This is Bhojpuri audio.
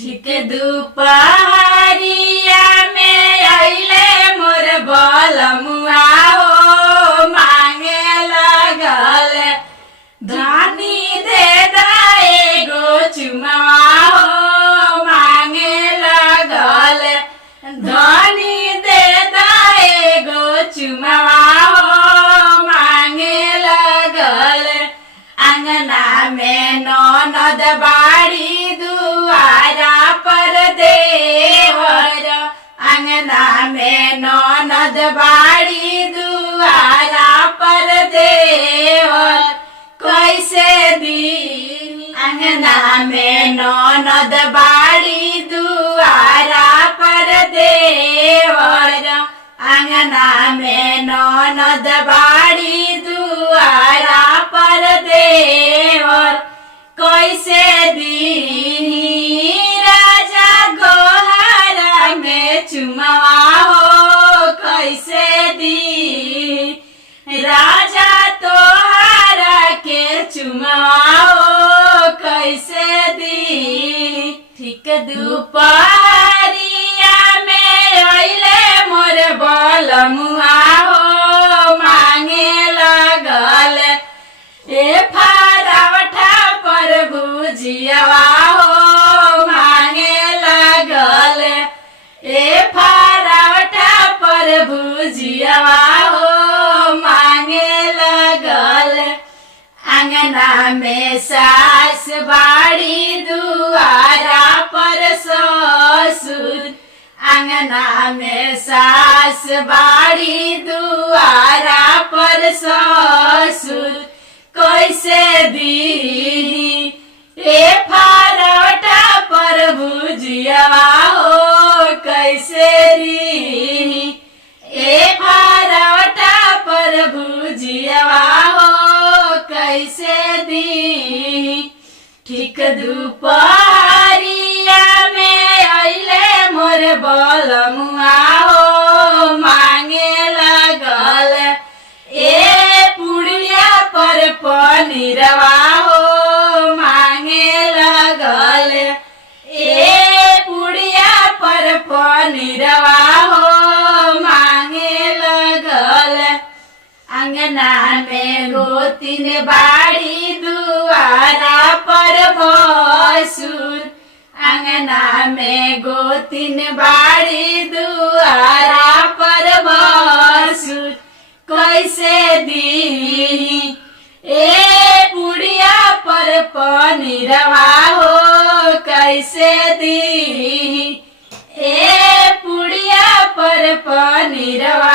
ठीक दुपहरिया में अइले मोर बलमुआ हो मांगे लगल धनी दे दाए गो चुमावा हो मांगे लगल धनी दे दाए गो चुमावा हो मांगे लगल अंगना में ननद बाड़ी दुआरा पर देवर अंगना में ननद बाड़ी दुआरा पर देवर कैसे दी अंगना में ननद बाड़ी दुआरा पर देवर अंगना में ननद बाड़ी दुआरा पर देवर कैसे दी राजा गोहरा में चुमावा हो कैसे दी राजा तोहरा के चुमावा हो कैसे दी ठीक दुपहरिया में अइले मोर बलमुआ हो मांगे लगल ए फारावठा पर भुजियावा हो मांगे लगल ए फारावठा पर भुजियावा हो मांगे लगल अंगना में सास बाड़ी दुआरा पर ससुर अंगना में सास बाड़ी दुआरा पर ससुर कैसे दी ए फारवटा पर भुजियावा हो कैसे दी ए फारवटा पर भुजियावा हो कैसे दी ठीक दुपहरिया में अइले मोर बलमुआ हो मांगे लगल ए पुड़िया पर पनीरवा हो मांगे लगल ए पुड़िया पर पनीरवा हो मांगे लगल अंगना में गोतिन बाड़ी दुआरा पर भसुर अंगना में गोतिन बाड़ी दुआरा पर भसुर कैसे दी ए पुड़िया पर पनीरवा हो कैसे दी ए पुड़िया पर पनीरवा